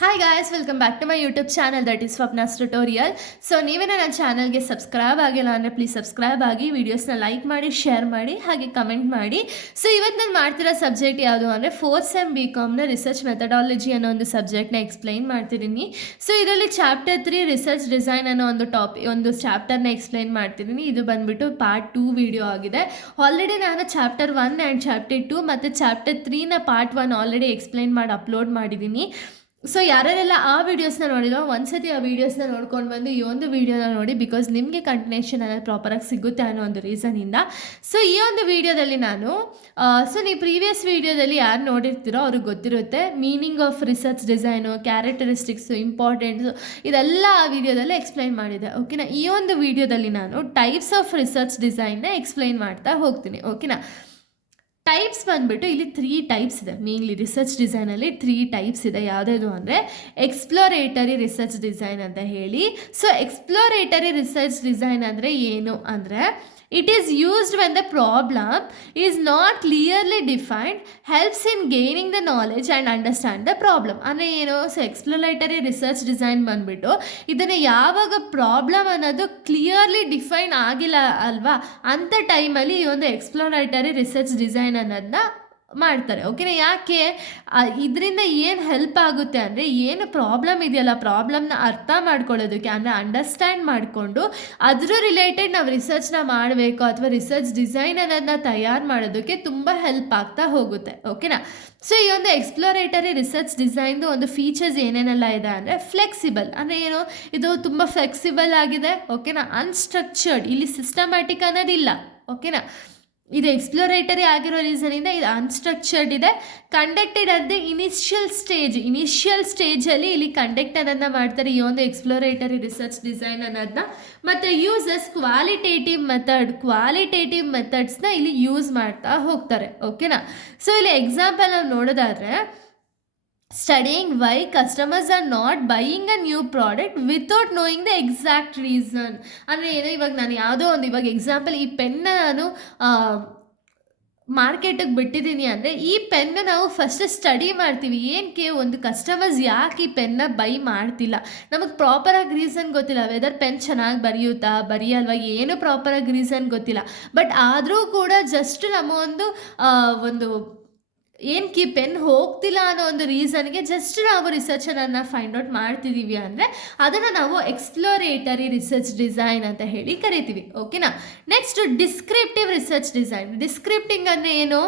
Hi guys, welcome back to my YouTube channel that is Swapna's tutorial. So ನೀವೇನ ನನ್ನ ಚಾನಲ್ಗೆ subscribe ಆಗಿಲ್ಲ ಅಂದರೆ ಪ್ಲೀಸ್ ಸಬ್ಸ್ಕ್ರೈಬ್ ಆಗಿ, ವೀಡಿಯೋಸ್ನ ಲೈಕ್ ಮಾಡಿ, ಶೇರ್ ಮಾಡಿ, ಹಾಗೆ ಕಮೆಂಟ್ ಮಾಡಿ. ಸೊ ಇವತ್ತು ನಾನು ಮಾಡ್ತಿರೋ ಸಬ್ಜೆಕ್ಟ್ ಯಾವುದು ಅಂದರೆ 4th ಸೆಮ್ BComನ ರಿಸರ್ಚ್ ಮೆಥಡಾಲಜಿ ಅನ್ನೋ ಒಂದು ಸಬ್ಜೆಕ್ಟ್ನ ಎಕ್ಸ್ಪ್ಲೈನ್ ಮಾಡ್ತಿದ್ದೀನಿ. ಸೊ ಇದರಲ್ಲಿ ಚಾಪ್ಟರ್ 3 ರಿಸರ್ಚ್ ಡಿಸೈನ್ ಅನ್ನೋ ಒಂದು ಚಾಪ್ಟರ್ನ ಎಕ್ಸ್ಪ್ಲೈನ್ ಮಾಡ್ತಿದ್ದೀನಿ. ಇದು ಬಂದುಬಿಟ್ಟು ಪಾರ್ಟ್ 2 ವಿಡಿಯೋ ಆಗಿದೆ. ಆಲ್ರೆಡಿ ನಾನು ಚಾಪ್ಟರ್ 1 ಆ್ಯಂಡ್ ಚಾಪ್ಟರ್ 2 ಮತ್ತು ಚಾಪ್ಟರ್ 3ನ ಪಾರ್ಟ್ 1 ಆಲ್ರೆಡಿ ಎಕ್ಸ್ಪ್ಲೈನ್ ಮಾಡಿ ಅಪ್ಲೋಡ್ ಮಾಡಿದ್ದೀನಿ. ಸೊ ಯಾರೆಲ್ಲ ಆ ವೀಡಿಯೋಸ್ನ ನೋಡಿದೋ ಒಂದ್ಸತಿ ಆ ವೀಡಿಯೋಸ್ನ ನೋಡ್ಕೊಂಡು ಬಂದು ಈ ಒಂದು ವೀಡಿಯೋನ ನೋಡಿ, ಬಿಕಾಸ್ ನಿಮಗೆ ಕಂಟಿನ್ಯೂಷನ್ ಅನ್ನೋದು ಪ್ರಾಪರಾಗಿ ಸಿಗುತ್ತೆ ಅನ್ನೋ ಒಂದು ರೀಸನಿಂದ. ಸೊ ಈ ಒಂದು ವೀಡಿಯೋದಲ್ಲಿ ನಾನು ನೀವು ಪ್ರೀವಿಯಸ್ ವೀಡಿಯೋದಲ್ಲಿ ಯಾರು ನೋಡಿರ್ತೀರೋ ಅವ್ರಿಗೆ ಗೊತ್ತಿರುತ್ತೆ meaning of research design, characteristics, importance, ಇದೆಲ್ಲ ಆ ವಿಡಿಯೋದಲ್ಲೇ ಎಕ್ಸ್ಪ್ಲೈನ್ ಮಾಡಿದೆ. ಓಕೆನಾ. ಈ ಒಂದು ವೀಡಿಯೋದಲ್ಲಿ ನಾನು ಟೈಪ್ಸ್ ಆಫ್ ರಿಸರ್ಚ್ ಡಿಸೈನ್ನ ಎಕ್ಸ್ಪ್ಲೈನ್ ಮಾಡ್ತಾ ಹೋಗ್ತೀನಿ. ಓಕೆನಾ. ಟೈಪ್ಸ್ ಬಂದುಬಿಟ್ಟು ಇಲ್ಲಿ 3 ಟೈಪ್ಸ್ ಇದೆ. ಮೇನ್ಲಿ ರಿಸರ್ಚ್ ಡಿಸೈನಲ್ಲಿ 3 ಟೈಪ್ಸ್ ಇದೆ. ಯಾವುದಾದ್ರು ಅಂದರೆ ಎಕ್ಸ್ಪ್ಲೋರೇಟರಿ ರಿಸರ್ಚ್ ಡಿಸೈನ್ ಅಂತ ಹೇಳಿ. ಸೊ ಎಕ್ಸ್ಪ್ಲೋರೇಟರಿ ರಿಸರ್ಚ್ ಡಿಸೈನ್ ಅಂದರೆ ಏನು ಅಂದರೆ, it is used when the problem is not clearly defined, helps in gaining the knowledge and understand the problem. ಅಂದರೆ ಏನು? ಸೊ ಎಕ್ಸ್ಪ್ಲೋರೇಟರಿ ರಿಸರ್ಚ್ ಡಿಸೈನ್ ಬಂದುಬಿಟ್ಟು ಇದನ್ನು ಯಾವಾಗ ಪ್ರಾಬ್ಲಮ್ ಅನ್ನೋದು ಕ್ಲಿಯರ್ಲಿ ಡಿಫೈನ್ ಆಗಿಲ್ಲ ಅಲ್ವಾ, ಅಂಥ ಟೈಮಲ್ಲಿ ಈ ಒಂದು ಎಕ್ಸ್ಪ್ಲೋರೇಟರಿ ರಿಸರ್ಚ್ ಡಿಸೈನ್ ಅನ್ನೋದನ್ನ ಮಾಡ್ತಾರೆ. ಓಕೆನಾ. ಯಾಕೆ? ಇದರಿಂದ ಏನು ಹೆಲ್ಪ್ ಆಗುತ್ತೆ ಅಂದರೆ, ಏನು ಪ್ರಾಬ್ಲಮ್ ಇದೆಯಲ್ಲ, ಪ್ರಾಬ್ಲಮ್ನ ಅರ್ಥ ಮಾಡ್ಕೊಳ್ಳೋದಕ್ಕೆ, ಅಂದರೆ ಅಂಡರ್ಸ್ಟ್ಯಾಂಡ್ ಮಾಡಿಕೊಂಡು ಅದ್ರ ರಿಲೇಟೆಡ್ ನಾವು ರಿಸರ್ಚ್ನ ಮಾಡಬೇಕು ಅಥವಾ ರಿಸರ್ಚ್ ಡಿಸೈನ್ ಅನ್ನೋದನ್ನ ತಯಾರು ಮಾಡೋದಕ್ಕೆ ತುಂಬ ಹೆಲ್ಪ್ ಆಗ್ತಾ ಹೋಗುತ್ತೆ. ಓಕೆನಾ. ಸೊ ಈ ಒಂದು ಎಕ್ಸ್ಪ್ಲೋರೇಟರಿ ರಿಸರ್ಚ್ ಡಿಸೈನ್ದು ಒಂದು ಫೀಚರ್ಸ್ ಏನೇನೆಲ್ಲ ಇದೆ ಅಂದರೆ, ಫ್ಲೆಕ್ಸಿಬಲ್ ಅಂದರೆ ಏನು? ಇದು ತುಂಬ ಫ್ಲೆಕ್ಸಿಬಲ್ ಆಗಿದೆ. ಓಕೆನಾ. ಅನ್ಸ್ಟ್ರಕ್ಚರ್ಡ್, ಇಲ್ಲಿ ಸಿಸ್ಟಮ್ಯಾಟಿಕ್ ಅನ್ನೋದಿಲ್ಲ. ಓಕೆನಾ. ಇದು ಎಕ್ಸ್ಪ್ಲೋರೇಟರಿ ಆಗಿರೋ ರೀಸನಿಂದ ಇದು ಅನ್ಸ್ಟ್ರಕ್ಚರ್ಡ್ ಇದೆ. ಕಂಡಕ್ಟೆಡ್ ಅಂದರೆ ಇನಿಷಿಯಲ್ ಸ್ಟೇಜಲ್ಲಿ ಇಲ್ಲಿ ಕಂಡಕ್ಟ್ ಅನ್ನೋದನ್ನ ಮಾಡ್ತಾರೆ, ಈ ಒಂದು ಎಕ್ಸ್ಪ್ಲೋರೇಟರಿ ರಿಸರ್ಚ್ ಡಿಸೈನ್ ಅನ್ನೋದನ್ನ. ಮತ್ತು ಯೂಸಸ್ ಕ್ವಾಲಿಟೇಟಿವ್ ಮೆಥಡ್ಸ್ನ ಇಲ್ಲಿ ಯೂಸ್ ಮಾಡ್ತಾ ಹೋಗ್ತಾರೆ. ಓಕೆನಾ. ಸೊ ಇಲ್ಲಿ ಎಕ್ಸಾಂಪಲ್ ನಾವು ನೋಡೋದಾದರೆ, studying why customers are not buying a new product without knowing the exact reason. ಅಂದರೆ ಏನು? ಇವಾಗ ನಾನು ಯಾವುದೋ ಒಂದು, ಇವಾಗ ಎಕ್ಸಾಂಪಲ್ ಈ ಪೆನ್ನ ನಾನು ಮಾರ್ಕೆಟಿಗೆ ಬಿಟ್ಟಿದ್ದೀನಿ ಅಂದರೆ, ಈ ಪೆನ್ನ ನಾವು ಫಸ್ಟ್ ಸ್ಟಡಿ ಮಾಡ್ತೀವಿ. ಏನಕ್ಕೆ? ಒಂದು ಕಸ್ಟಮರ್ಸ್ ಯಾಕೆ ಈ ಪೆನ್ನ ಬೈ ಮಾಡ್ತಿಲ್ಲ, ನಮಗೆ ಪ್ರಾಪರಾಗಿ ರೀಸನ್ ಗೊತ್ತಿಲ್ಲ. ವೆದರ್ ಪೆನ್ ಚೆನ್ನಾಗಿ ಬರೆಯಲ್ವಾ, ಏನು ಪ್ರಾಪರಾಗಿ ರೀಸನ್ ಗೊತ್ತಿಲ್ಲ. ಬಟ್ ಆದರೂ ಕೂಡ ಜಸ್ಟ್ ನಮ್ಮ ಒಂದು ಏನಕ್ಕೆ ಈ ಪೆನ್ ಹೋಗ್ತಿಲ್ಲ ಅನ್ನೋ ಒಂದು ರೀಸನ್ಗೆ ಜಸ್ಟ್ ನಾವು ರಿಸರ್ಚನ್ನು ಫೈಂಡ್ ಔಟ್ ಮಾಡ್ತಿದ್ದೀವಿ ಅಂದರೆ ಅದನ್ನು ನಾವು ಎಕ್ಸ್ಪ್ಲೋರೇಟರಿ ರಿಸರ್ಚ್ ಡಿಸೈನ್ ಅಂತ ಹೇಳಿ ಕರಿತೀವಿ. ಓಕೆನಾ. Next descriptive research design. ಡಿಸ್ಕ್ರಿಪ್ಟಿಂಗ್ ಅಂದರೆ ಏನು?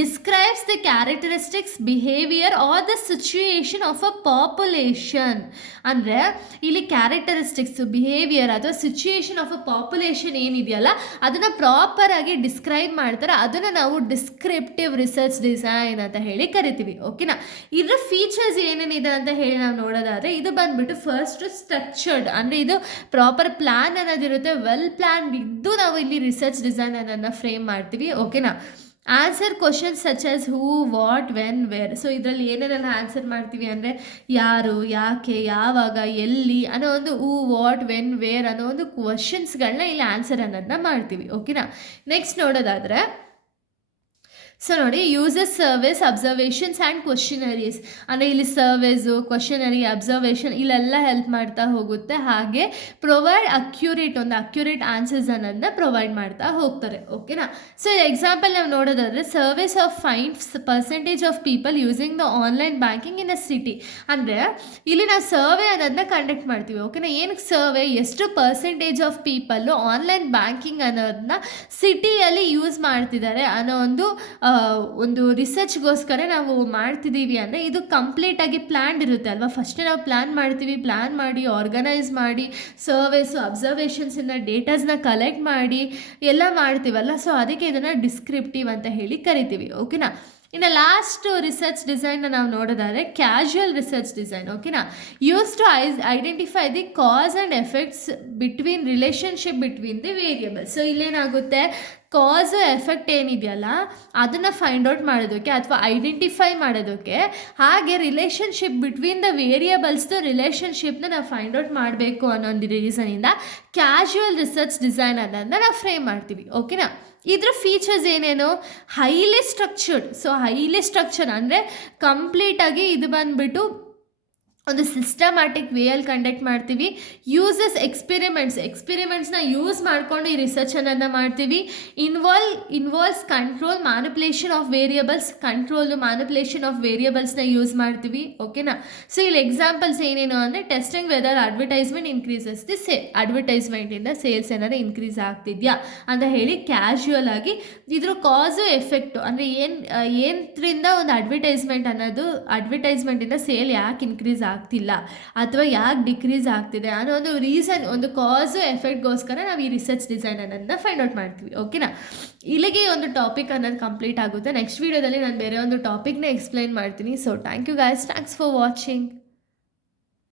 Describes the characteristics, behaviour or the situation of a population. ಅಂದರೆ ಇಲ್ಲಿ ಕ್ಯಾರೆಕ್ಟರಿಸ್ಟಿಕ್ಸ್, ಬಿಹೇವಿಯರ್ ಅಥವಾ ಸಿಚುಯೇಷನ್ ಆಫ್ ಅ ಪಾಪ್ಯುಲೇಷನ್ ಏನಿದೆಯಲ್ಲ ಅದನ್ನು ಪ್ರಾಪರಾಗಿ ಡಿಸ್ಕ್ರೈಬ್ ಮಾಡ್ತಾರೆ. ಅದನ್ನು ನಾವು ಡಿಸ್ಕ್ರಿಪ್ಟಿವ್ ರಿಸರ್ಚ್ ಡಿಸೈನ್ ಅಂತ ಹೇಳಿ ಕರಿತೀವಿ. ಓಕೆನಾ. ಇದರ ಫೀಚರ್ಸ್ ಏನೇನಿದೆ ಅಂತ ಹೇಳಿ ನಾವು ನೋಡೋದಾದ್ರೆ, ಇದು ಬಂದ್ಬಿಟ್ಟು ಫಸ್ಟ್ ಸ್ಟ್ರಕ್ಚರ್ಡ್, ಅಂದರೆ ಇದು ಪ್ರಾಪರ್ ಪ್ಲಾನ್ ಅನ್ನೋದಿರುತ್ತೆ. ವೆಲ್ ಪ್ಲಾನ್ ಇದ್ದು ನಾವು ಇಲ್ಲಿ ರಿಸರ್ಚ್ ಡಿಸೈನ್ ಅನ್ನೋದನ್ನ ಫ್ರೇಮ್ ಮಾಡ್ತೀವಿ. ಓಕೆನಾ. Answer questions such as who, what, when, where. So ಇದರಲ್ಲಿ ಏನೇನೆಲ್ಲ ಆನ್ಸರ್ ಮಾಡ್ತೀವಿ ಅಂದರೆ, ಯಾರು, ಯಾಕೆ, ಯಾವಾಗ, ಎಲ್ಲಿ ಅನ್ನೋ ಒಂದು ಹೂ, ವಾಟ್, ವೆನ್, ವೇರ್ ಅನ್ನೋ ಒಂದು ಕ್ವಶನ್ಸ್ಗಳನ್ನ ಇಲ್ಲಿ ಆನ್ಸರ್ ಅನ್ನೋದನ್ನ ಮಾಡ್ತೀವಿ. ಓಕೆನಾ. ನೆಕ್ಸ್ಟ್ ನೋಡೋದಾದರೆ, ಸೊ ನೋಡಿ, uses surveys, observations and questionnaires. ಅಂದರೆ ಇಲ್ಲಿ ಸರ್ವೇಸು, ಕ್ವಶನರಿ, ಅಬ್ಸರ್ವೇಷನ್ ಇಲ್ಲೆಲ್ಲ ಹೆಲ್ಪ್ ಮಾಡ್ತಾ ಹೋಗುತ್ತೆ. ಹಾಗೆ ಪ್ರೊವೈಡ್ ಅಕ್ಯುರೇಟ್ ಆನ್ಸರ್ಸ್ ಅನ್ನೋದನ್ನ ಪ್ರೊವೈಡ್ ಮಾಡ್ತಾ ಹೋಗ್ತಾರೆ. ಓಕೆನಾ. ಸೊ ಎಕ್ಸಾಂಪಲ್ ನಾವು ನೋಡೋದಾದರೆ, surveys of finds percentage of people using the online banking in a city. ಅಂದರೆ ಇಲ್ಲಿ ನಾವು ಸರ್ವೆ ಅನ್ನೋದನ್ನ ಕಂಡಕ್ಟ್ ಮಾಡ್ತೀವಿ. ಓಕೆನಾ. ಏನಕ್ಕೆ ಸರ್ವೆ? ಎಷ್ಟು percentage of people online banking ಅನ್ನೋದನ್ನ ಸಿಟಿಯಲ್ಲಿ ಯೂಸ್ ಮಾಡ್ತಿದ್ದಾರೆ ಅನ್ನೋ ಒಂದು ರಿಸರ್ಚ್ಗೋಸ್ಕರ ನಾವು ಮಾಡ್ತಿದ್ದೀವಿ ಅಂದರೆ, ಇದು ಕಂಪ್ಲೀಟಾಗಿ ಪ್ಲ್ಯಾನ್ಡ್ ಇರುತ್ತೆ ಅಲ್ವಾ. ಫಸ್ಟೇ ನಾವು ಪ್ಲ್ಯಾನ್ ಮಾಡಿ ಆರ್ಗನೈಸ್ ಮಾಡಿ ಸರ್ವೇಸು, ಅಬ್ಸರ್ವೇಷನ್ಸಿಂದ ಡೇಟಾಸ್ನ ಕಲೆಕ್ಟ್ ಮಾಡಿ ಎಲ್ಲ ಮಾಡ್ತೀವಲ್ಲ. ಸೊ ಅದಕ್ಕೆ ಇದನ್ನು ಡಿಸ್ಕ್ರಿಪ್ಟಿವ್ ಅಂತ ಹೇಳಿ ಕರಿತೀವಿ. ಓಕೆನಾ. ಇನ್ನು ಲಾಸ್ಟ್ ರಿಸರ್ಚ್ ಡಿಸೈನ್ನ ನಾವು ನೋಡೋದಾದರೆ, ಕ್ಯಾಶುವಲ್ ರಿಸರ್ಚ್ ಡಿಸೈನ್. ಓಕೆನಾ. Used to identify the cause and effects relationship between the variables. So ಇಲ್ಲೇನಾಗುತ್ತೆ, ಕಾಸು ಎಫೆಕ್ಟ್ ಏನಿದೆಯಲ್ಲ ಅದನ್ನು ಫೈಂಡ್ ಔಟ್ ಮಾಡೋದಕ್ಕೆ ಅಥವಾ ಐಡೆಂಟಿಫೈ ಮಾಡೋದಕ್ಕೆ, ಹಾಗೆ ರಿಲೇಷನ್ಶಿಪ್ ಬಿಟ್ವೀನ್ ದ ವೇರಿಯಬಲ್ಸ್ದು ರಿಲೇಷನ್ಶಿಪ್ನ ನಾವು ಫೈಂಡ್ ಔಟ್ ಮಾಡಬೇಕು ಅನ್ನೋ ಒಂದು ರೀಸನಿಂದ ಕ್ಯಾಶುವಲ್ ರಿಸರ್ಚ್ ಡಿಸೈನ್ ಅನ್ನೋದನ್ನ ನಾವು ಫ್ರೇಮ್ ಮಾಡ್ತೀವಿ. ಓಕೆನಾ. ಇದರ ಫೀಚರ್ಸ್ ಏನೇನು? Highly structured. So highly structure ಅಂದರೆ ಕಂಪ್ಲೀಟಾಗಿ ಇದು ಬಂದುಬಿಟ್ಟು ಒಂದು ಸಿಸ್ಟಮ್ಯಾಟಿಕ್ ವೇಯಲ್ಲಿ ಕಂಡಕ್ಟ್ ಮಾಡ್ತೀವಿ. ಎಕ್ಸ್ಪೆರಿಮೆಂಟ್ಸ್ನ ಯೂಸ್ ಮಾಡಿಕೊಂಡು ಈ ರಿಸರ್ಚನ್ನು ಮಾಡ್ತೀವಿ. Involves control manipulation of variables, manipulation of ವೇರಿಯಬಲ್ಸ್ನ ಯೂಸ್ ಮಾಡ್ತೀವಿ. ಓಕೆನಾ? ಸೊ ಇಲ್ಲಿ ಎಕ್ಸಾಂಪಲ್ಸ್ ಏನೇನು ಅಂದರೆ testing whether advertisement increases the ಅಡ್ವರ್ಟೈಸ್ಮೆಂಟಿಂದ ಸೇಲ್ಸ್ ಏನಾದ್ರು ಇನ್ಕ್ರೀಸ್ ಆಗ್ತಿದೆಯಾ ಅಂತ ಹೇಳಿ ಕ್ಯಾಶುಯಲ್ ಆಗಿ ಇದ್ರ ಕಾಸು ಎಫೆಕ್ಟು ಅಂದರೆ ಏನರಿಂದ ಒಂದು ಅಡ್ವರ್ಟೈಸ್ಮೆಂಟಿಂದ ಸೇಲ್ ಯಾಕೆ ಇನ್ಕ್ರೀಸ್ ಆಗ್ತಿಲ್ಲ ಅಥವಾ ಯಾಕೆ ಡಿಕ್ರೀಸ್ ಆಗ್ತಿದೆ ಅನ್ನೋ ಒಂದು ರೀಸನ್, ಒಂದು ಕಾಸು ಎಫೆಕ್ಟ್ಗೋಸ್ಕರ ನಾವು ಈ ರಿಸರ್ಚ್ ಡಿಸೈನ್ ಅನ್ನೋದನ್ನ ಫೈಂಡ್ ಔಟ್ ಮಾಡ್ತೀವಿ. ಓಕೆನಾ? ಇಲ್ಲಿಗೆ ಒಂದು ಟಾಪಿಕ್ ಅನ್ನೋದು ಕಂಪ್ಲೀಟ್ ಆಗುತ್ತೆ. ನೆಕ್ಸ್ಟ್ ವೀಡಿಯೋದಲ್ಲಿ ನಾನು ಬೇರೆ ಒಂದು ಟಾಪಿಕ್ನ ಎಕ್ಸ್ಪ್ಲೈನ್ ಮಾಡ್ತೀನಿ. So thank you guys, thanks for watching.